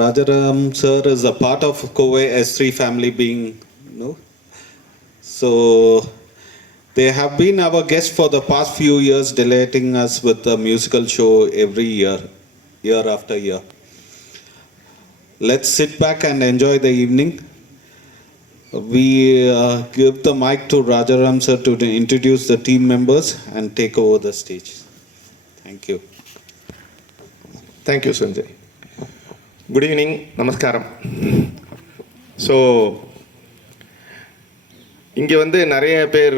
Rajaram sir is a part of Kovai S3 family being, so they have been our guests for the past few years, delighting us with a musical show every year, year after year. Let's sit back and enjoy the evening. We give the mic to Rajaram sir to introduce the team members and take over the stage. Thank you. Thank you, Sanjay. Good evening, Namaskaram. So, இங்கே வந்து நிறைய பேர்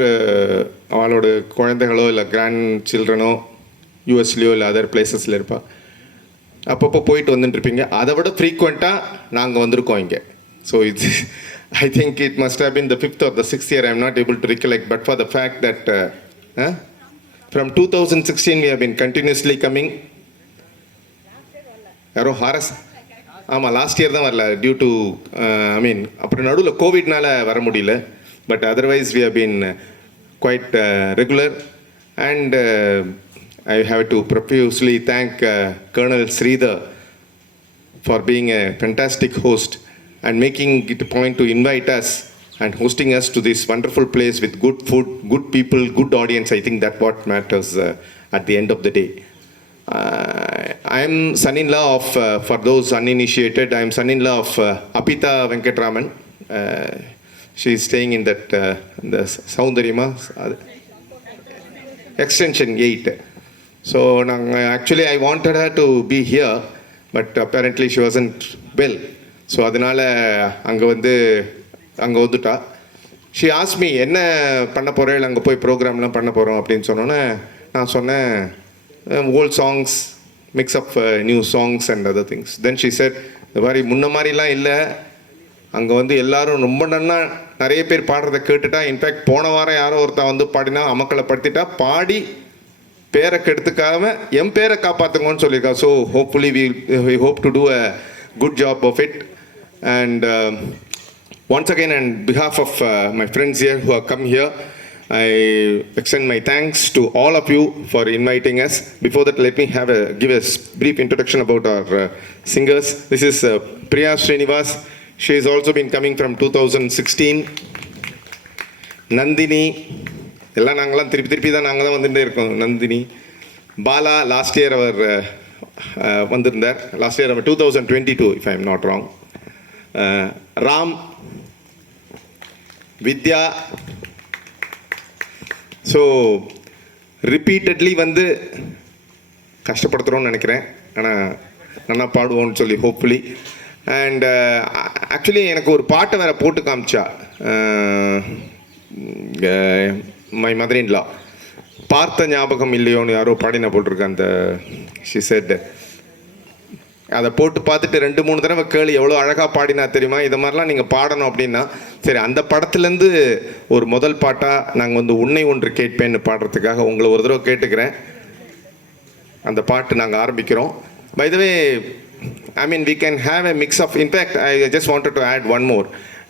அவளோட குழந்தைகளோ இல்லை grand சில்ட்ரனோ யூஎஸ்லேயோ இல்லை other பிளேசஸில் இருப்பா. அப்பப்போ போயிட்டு வந்துட்டுருப்பீங்க. அதை விட ஃப்ரீக்வெண்ட்டாக நாங்கள் வந்திருக்கோம் இங்கே. ஸோ இது I think it must have been the 5th or the 6th year, I am not able to recollect, but for the fact that from 2016 we have been continuously coming. யாரோ ஹாரஸ் ஆமாம் லாஸ்ட் இயர் தான் வரல due to அப்புறம் நடுவில் கோவிட்னால வர முடியல. But otherwise we have been quite regular and I have to profusely thank colonel Sridhar for being a fantastic host and making it a point to invite us and hosting us to this wonderful place with good food, good people, good audience. I think that's what matters at the end of the day. I am son-in-law of, for those uninitiated, I am son-in-law of Apita Venkatraman. She is staying in that, the Soundarima, Extension 8. So actually I wanted her to be here, but apparently she wasn't well. So அதனால் அங்கே வந்துட்டா. She ask me என்ன பண்ண போகிறேன், அங்கே போய் ப்ரோக்ராம்லாம் பண்ண போகிறோம் அப்படின்னு சொன்னோன்னே நான் சொன்னேன் old songs, mix of new songs and other things. Then she said இந்த மாதிரி முன்ன மாதிரிலாம் இல்லை, அங்கே வந்து எல்லோரும் ரொம்ப நன்னா நிறைய பேர் பாடுறதை கேட்டுட்டா. இன்ஃபேக்ட் போன வாரம் யாரோ ஒருத்தன் வந்து பாடினா அமக்களை படுத்திட்டா, பாடி பேரை கெடுத்துக்காம என் பேரை காப்பாற்றுங்கன்னு சொல்லியிருக்கா. So hopefully we hope to do a good job of it. And once again, on behalf of my friends here who have come here, I extend my thanks to all of you for inviting us. Before that, let me give a brief introduction about our singers. This is Priya Srinivas. She has also been coming from 2016. Nandini, எல்லாம் நாங்களாம் திருப்பி தான் நாங்கள் தான் வந்துட்டே இருக்கோம். Nandini, Bala last year அவர் வந்திருந்தார். Last year 2022 if I am not wrong. Ram, Vidya. So repeatedly வந்து கஷ்டப்படுத்துகிறோன்னு நினைக்கிறேன், ஆனால் நல்லா பாடுவோன்னு சொல்லி ஹோப்ஃபுல்லி. அண்ட் ஆக்சுவலி எனக்கு ஒரு பாட்டை வேறு போட்டு காமிச்சா மை மதர் இன் லா. பார்த்த ஞாபகம் இல்லையோன்னு யாரோ பாடின போட்டிருக்கேன். அந்த ஷி செட் அதை போட்டு பார்த்துட்டு 2-3 தடவை கேளு, எவ்வளோ அழகாக பாடினா தெரியுமா, இதை மாதிரிலாம் நீங்கள் பாடணும் அப்படின்னா. சரி, அந்த படத்துலேருந்து ஒரு முதல் பாட்டாக நாங்கள் வந்து உன்னை ஒன்று கேட்பேன்னு பாடுறதுக்காக உங்களை ஒரு தடவை கேட்டுக்கிறேன். அந்த பாட்டு நாங்கள் ஆரம்பிக்கிறோம். By the way, we can have a mix of, in fact I just wanted to add one more.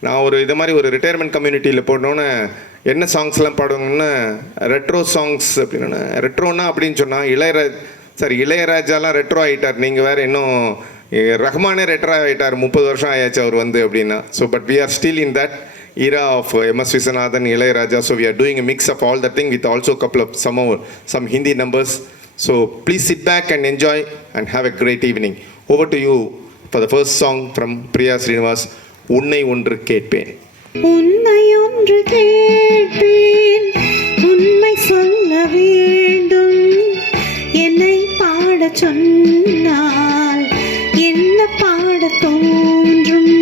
நான் ஒரு இது மாதிரி ஒரு ரிட்டையர்மெண்ட் கம்யூனிட்டியில் போட்டோன்னே என்ன சாங்ஸ்லாம் பாடுவாங்கன்னா ரெட்ரோ சாங்ஸ் அப்படின்னா. ரெட்ரோன்னா அப்படின்னு சொன்னால் இளையராஜாலாம் ரெட்ரோ ஆகிட்டார். நீங்கள் வேறு இன்னும் ரஹ்மானே ரெட்ரோ ஆகிட்டார், 30 வருஷம் ஆயாச்சு அவர் வந்து அப்படின்னா. So but we are still in that era of M.S. Viswanathan, Ilayaraja. So we are doing a mix of all that thing with also a couple of some Hindi numbers. So please sit back and enjoy and have a great evening. Over to you for the first song from Priya Srinivas, உன்னை ஒன்று கேட்பேன். உன்னை ஒன்று கேட்பேன், உண்மை சொல்ல வேண்டும், என்னை பாடச் சொன்னால் என்ன பாடத் தோன்றும்.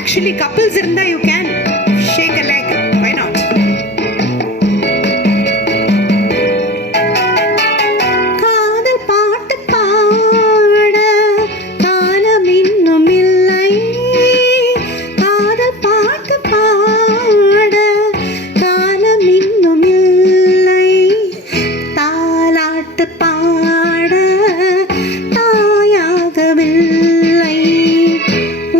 Actually couples இருந்தா you can shake a leg, why not? காதல் பாட்டு பாட காலம் இன்னும் இல்லை, காதல் பாட்டு பாட காலம் இன்னும் இல்லை, தாலாட்டு பாட தாயாகவில்லை.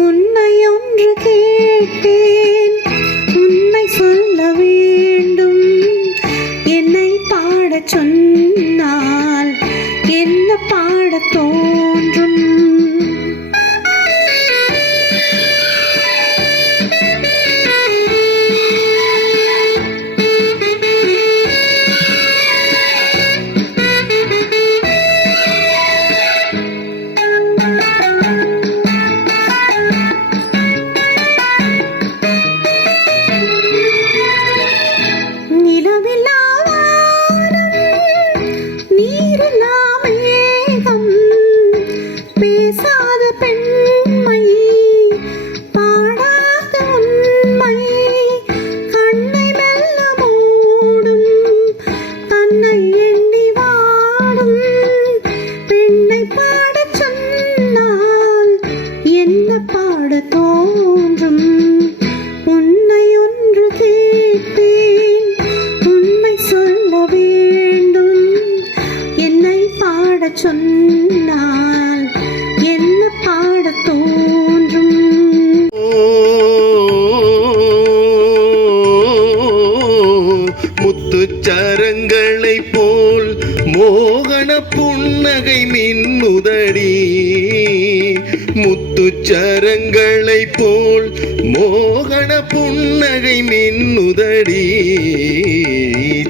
உன்னை ஒன்று கேட்டேன், உண்மை சொல்ல வேண்டும், என்னை பாடச் சொன்னார் பாடத் தோன்றும். நிலவில்லா வானம், நீரில்லா மேகம், பேசாத பெண்மை, பாடாத உண்மை, கண்ணை மெல்ல மூடும், தன்னை எண்ணி வாடும் பெண்ணை பாடச் சொன்னால் என்ன பாடத் தோன்றும்? உன்னை ஒன்று கேட்பேன், உண்மை சொல்ல வேண்டும். என்னை பாடச் சொன்னால் என்ன பாடத் தோன்றும்? முத்துச்சரங்களை போல் மோகன புன்னகை மின்னுதடி. முத்துச்சரங்களை போல் மோகன புன்னகை மின்னுதடி.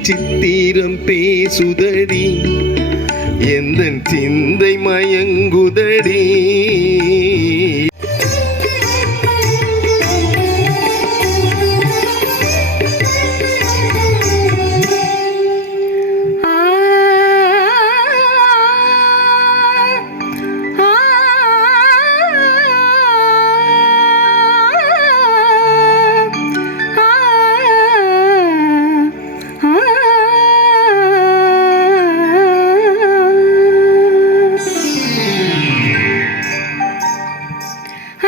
சித்திரம் பேசுதடி, எந்தன் சிந்தை மயங்குதடி.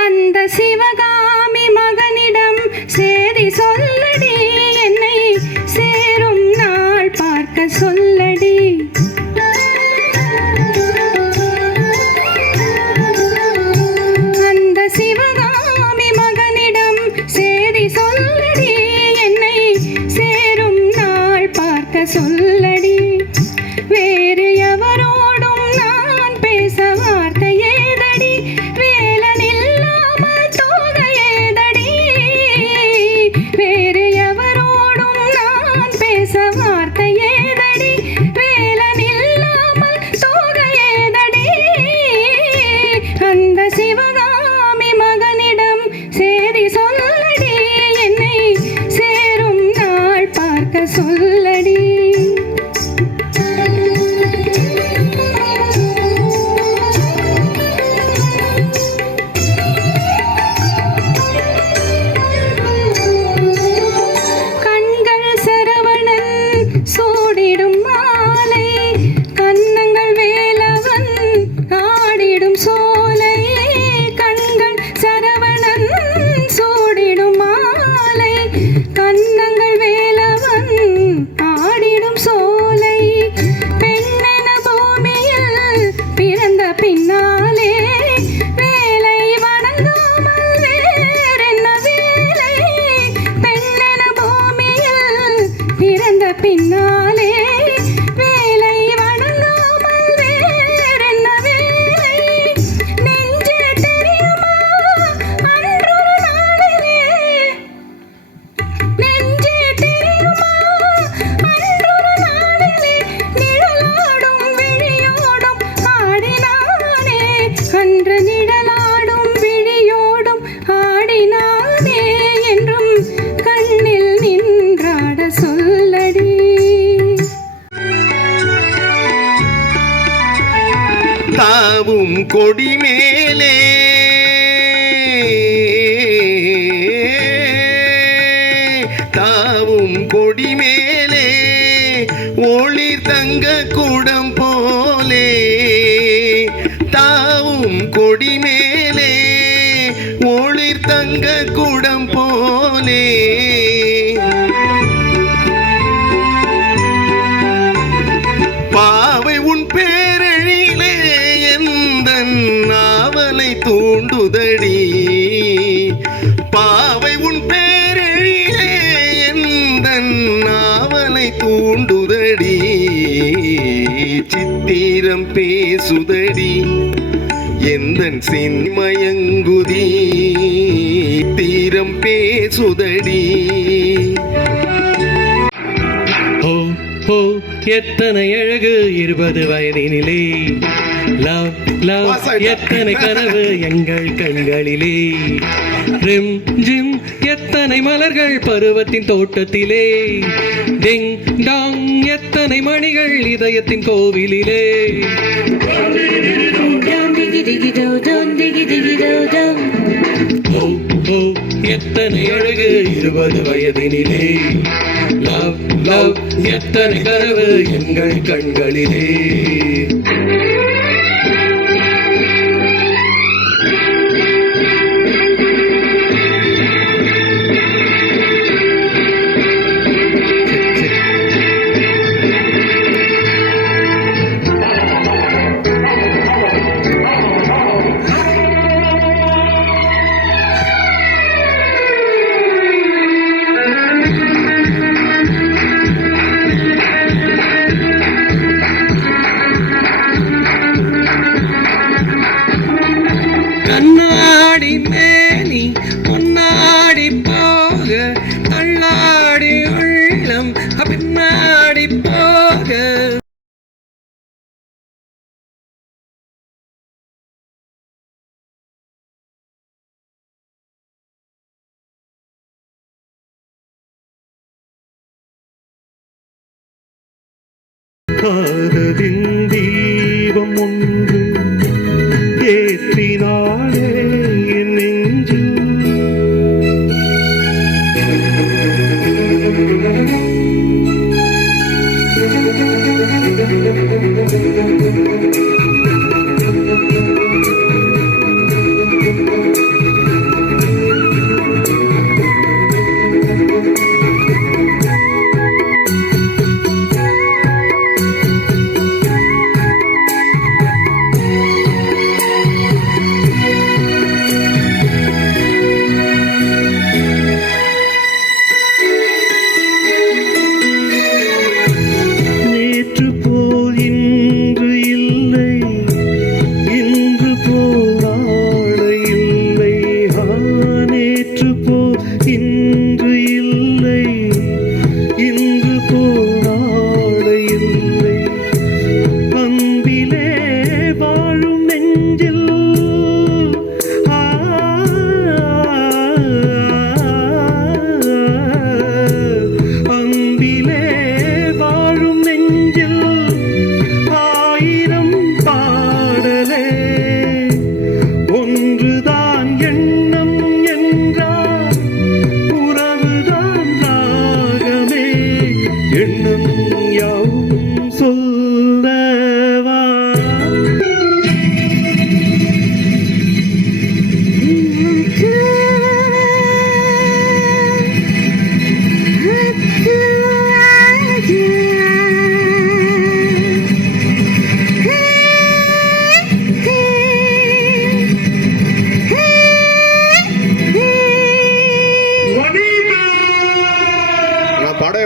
அந்த சிவகாமி மகனிடம் சேதி சொல்லடி, என்னை சேரும் நாள் பார்க்க சொல்லடி. அந்த சிவகாமி மகனிடம் சேதி சொல்லடி, என்னை சேரும் நாள் பார்க்க சொல்லடி. வேறு எவரோடும் நான் பேச வார்த்தை ஏதடி, வேலன் இல்லாமல் தோகை ஏதடி. வேறு எவரோடும் நான் பேச வார்த்தை ஏதடி, வேலன் இல்லாமல் தோகை ஏதடி. அந்த சிவகாமி மகனிடம் சேதி சொல்லடி, என்னை சேரும் நாள் பார்க்க சொல்லடி. கண்கள் சரவணன் சூடிடும் மாலை, கன்னங்கள் வேலவன் ஆடிடும் சோலை. கண்கள் சரவணன் சூடிடும் மாலை, கன்னங்கள் வேலவன் ஆடிடும் சோலை. பெண்ணென பூமியில் பிறந்த பின்னாலே வேலை வணங்காமல் வேறென்ன வேலை? பெண்ணென பூமியில் பிறந்த பின்னாலே வேலை வணங்காமல் வேறென்ன வேலை? நெஞ்சே தெரியுமா அன்றொரு நாளிலே, நெஞ்சே தெரியுமா அன்றொரு நாளிலே, நிழலாடும் விழியோடும் ஆடினானே. அன்று நிழலாடும் விழியோடும் ஆடினானே, என்றும் கண்ணில் நின்றாட சொல்லடி. தாவும் கொடி மேலே தாவும் கொடி மேலே ஒளிர் தங்க குடம் போலே. தாவும் கொடி மேலே ஒளிர் தங்க குடம் போலே. பாவை உன் பேரழிலே எந்தன் நாவலை தூண்டுதடி. பாவை உன் பேரழிலே எந்தன் நாவலை தூண்டுதடி. சித்தி தீரம் பேசுதடி எந்தன் சென்மயங்குதி தீரம் பேசுதடி. ஓ ஓ எத்தனை அழகு 20 வயதினிலே, லவ் லவ் எத்தனை கனவு எங்கள் கண்களிலே, ரிம் ஜிம் எத்தனை மலர்கள் பருவத்தின் தோட்டத்திலே, டிங் டாங் எத்தனை மணிகள் இதயத்தின் கோவிலிலே. ஓ ஓ எத்தனை அழகு 20 வயதினிலே, லவ் லவ் எத்தனை கனவு எங்கள் கண்களிலே. கண்ணாடி மேனி முன்னாடி போக, தள்ளாடி உள்ளம் பின்னாடி போக. காதலின் தீபம் ஒன்று ஏற்றினாளே என் நெஞ்சில்.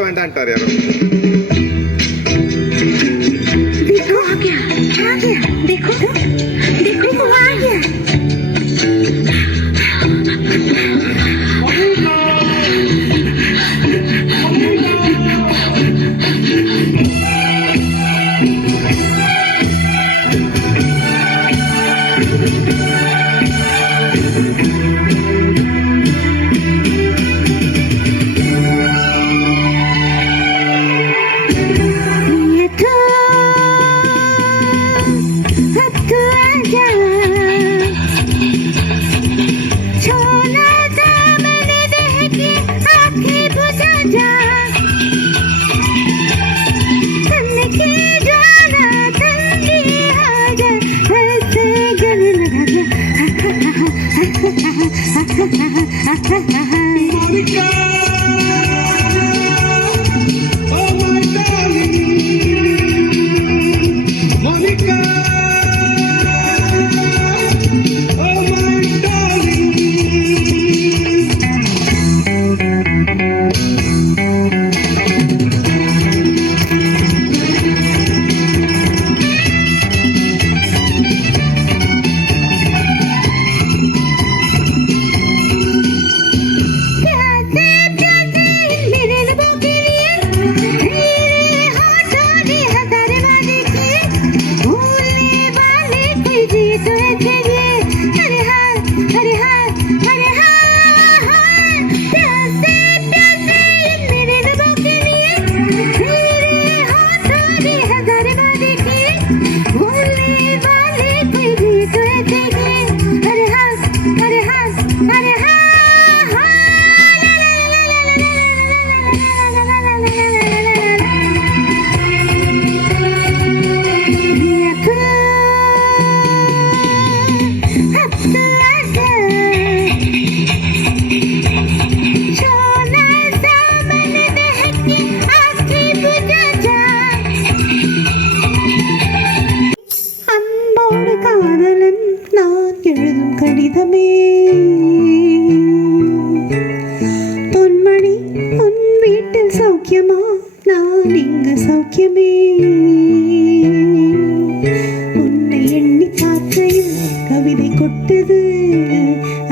வேண்டான்ட்டார் யாரும். देखो आ गया देखो देखो वो आ गया. Monica, oh my darling, Monica, oh my darling. முட்டுது,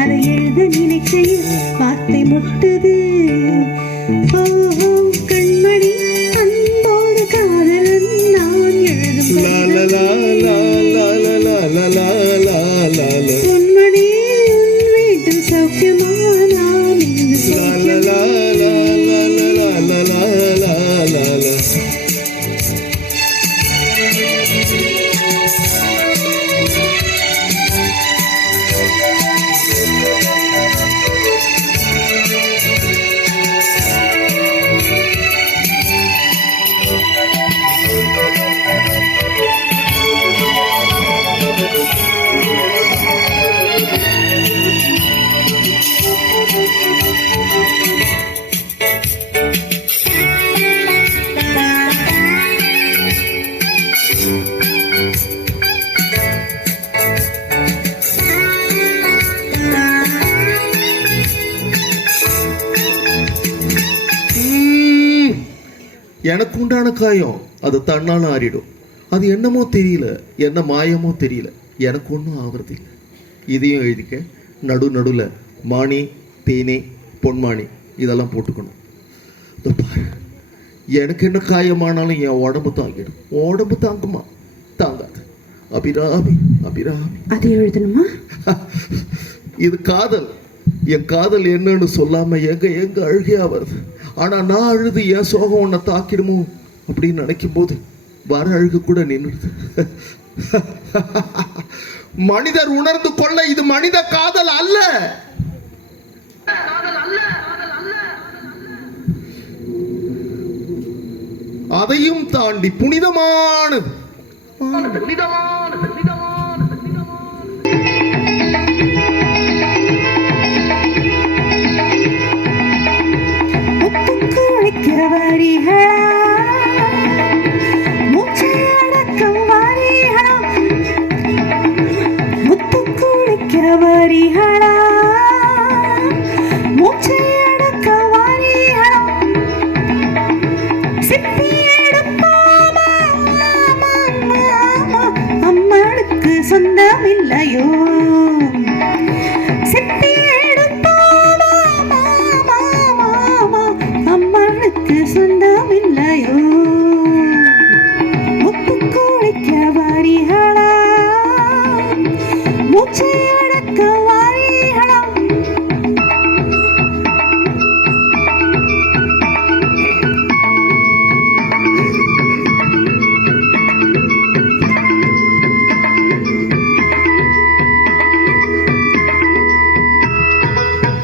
அதை எழுத நினைக்கையில் வார்த்தை முட்டுது. ஓஹோ கண்மணி அன்போடு காதலன் நான் எழுதும் பொன்மணி உன் வீட்டில் சௌக்கியமா நான் இங்கு சௌக்கியமா. எனக்கு உண்டான காயம் அது தன்னால ஆறிடும். அது என்னமோ தெரியல, என்ன மாயமோ தெரியல, எனக்கு ஒன்றும் ஆவறது இல்லை. இதையும் எழுதிக்க. நடுவில் மானி தேனே பொன்மானி இதெல்லாம் போட்டுக்கணும். இதோ பாரு, எனக்கு என்ன காயமானாலும் என் உடம்பு தாங்கிடும். உடம்பு தாங்குமா? தாங்காது. அபிராமி அபிராமி. அது எழுதணுமா? இது காதல். என் காதல் என்னன்னு சொல்லாம எங்க அழுகையா வருது. ஆனா நான் அழுது என் சோகம் உன்னை தாக்கிடுமோ அப்படின்னு நினைக்கும் போது வர அழுகு கூட நின்றுது. மனிதர் உணர்ந்து கொள்ள இது மனித காதல் அல்ல. அதையும் தாண்டி புனிதமானது. ஒப்புக்குழைக்கிற வரிகளா, மூச்சை அடக்கும் வரிகளா, ஒப்புக்குழைக்கிற வரிகளா, மூச்சை அடக்க வரிகளா, சிப்பி எடுப்போமா அம்மனுக்கு சொந்தமில்லையோ, சிப்பி எடுப்போமா அம்மனுக்கு சொந்தமில்லையோ, ஒப்புக்குழைக்க வரிகளா, மூச்சை அடக்க வரிகளா.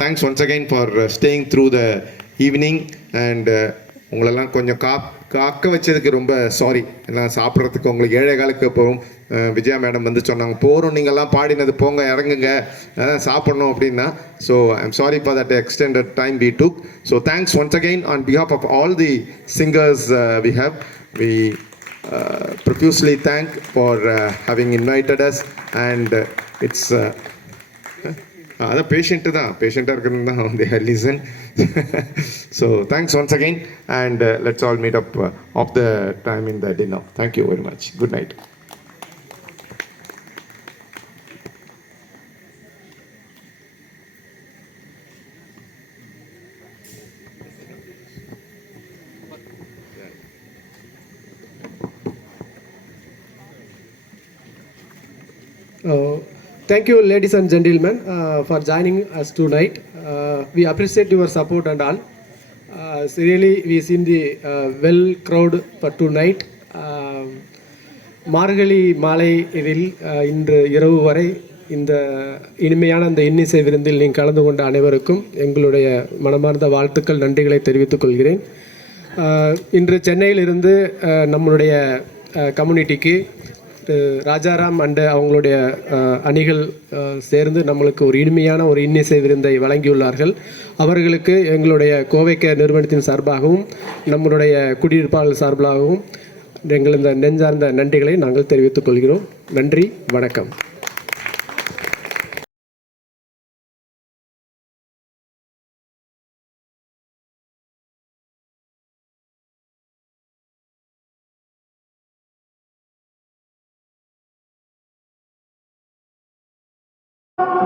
Thanks once again for staying through the evening and உங்களெல்லாம் கொஞ்சம் காக்க வச்சதுக்கு ரொம்ப சாரி. எல்லாம் சாப்பிட்றதுக்கு உங்களுக்கு 7:15 போகும். விஜயா மேடம் வந்து சொன்னாங்க போகிறோம் நீங்கள்லாம் பாடினது போங்க இறங்குங்க சாப்பிட்ணும் அப்படின்னா. So I'm sorry for that extended time we took. So thanks once again on behalf of all the singers we have. We profusely thank for having invited us and it's அதான் பேஷண்ட்டாக இருக்கிறது தான் they listen. So thanks once again and let's all meet up off the time in the dinner. Thank you very much. Good night. Thank you, ladies and gentlemen, for joining us tonight. We appreciate your support and all. So really, we seen the well crowd for tonight. மார்கழி மாலை இதில் இன்று இரவு வரை இந்த இனிமையான அந்த இன்னிசை விருந்தில் நீங்கள் கலந்து கொண்ட அனைவருக்கும் எங்களுடைய மனமார்ந்த வாழ்த்துக்கள் நன்றிகளை தெரிவித்துக் கொள்கிறேன். இன்று சென்னையிலிருந்து நம்மளுடைய கம்யூனிட்டிக்கு ராஜாராம் அண்ட் அவங்களுடைய அணிகள் சேர்ந்து நம்மளுக்கு ஒரு இனிமையான ஒரு இன்னிசை விருந்தை வழங்கியுள்ளார்கள். அவர்களுக்கு எங்களுடைய கோவைக்க நிறுவனத்தின் சார்பாகவும் நம்மளுடைய குடியிருப்பாளர் சார்பாகவும் எங்கள் இந்த நெஞ்சார்ந்த நன்றிகளை நாங்கள் தெரிவித்துக் கொள்கிறோம். நன்றி, வணக்கம். Thank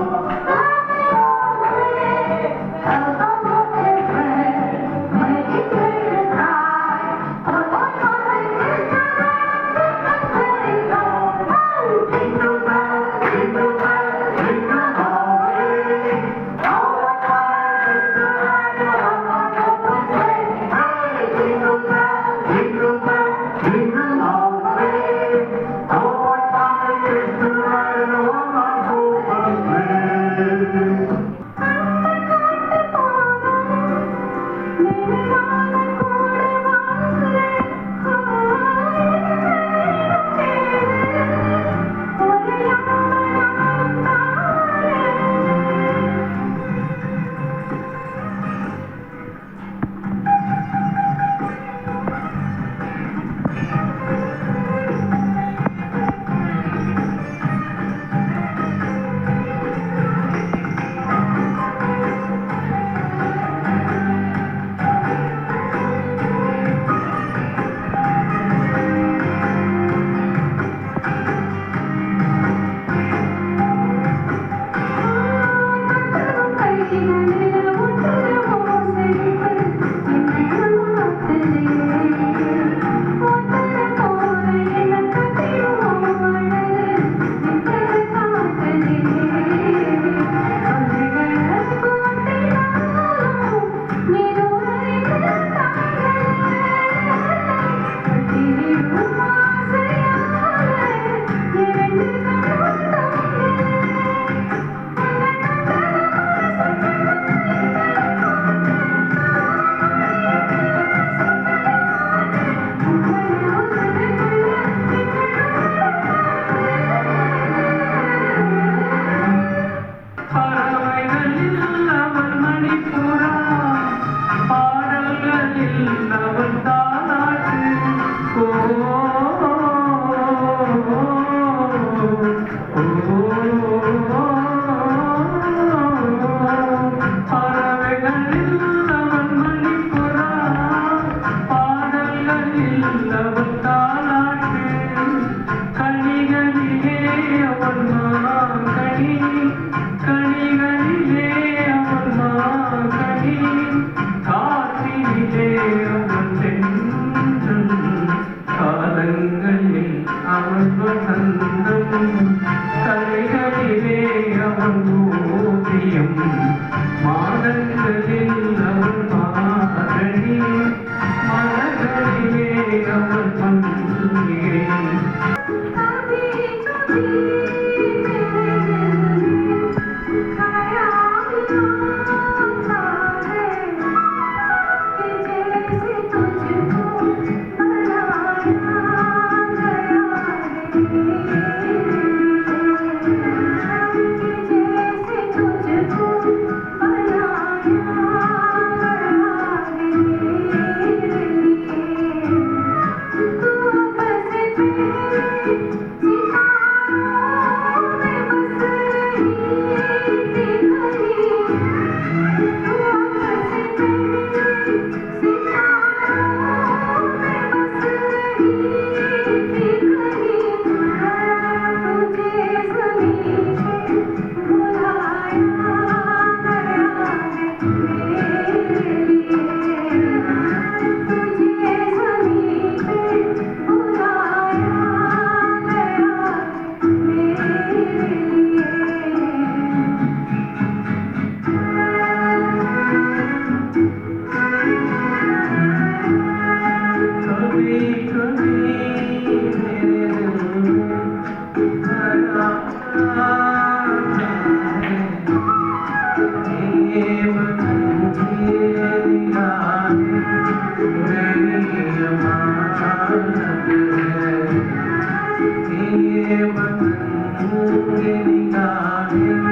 you.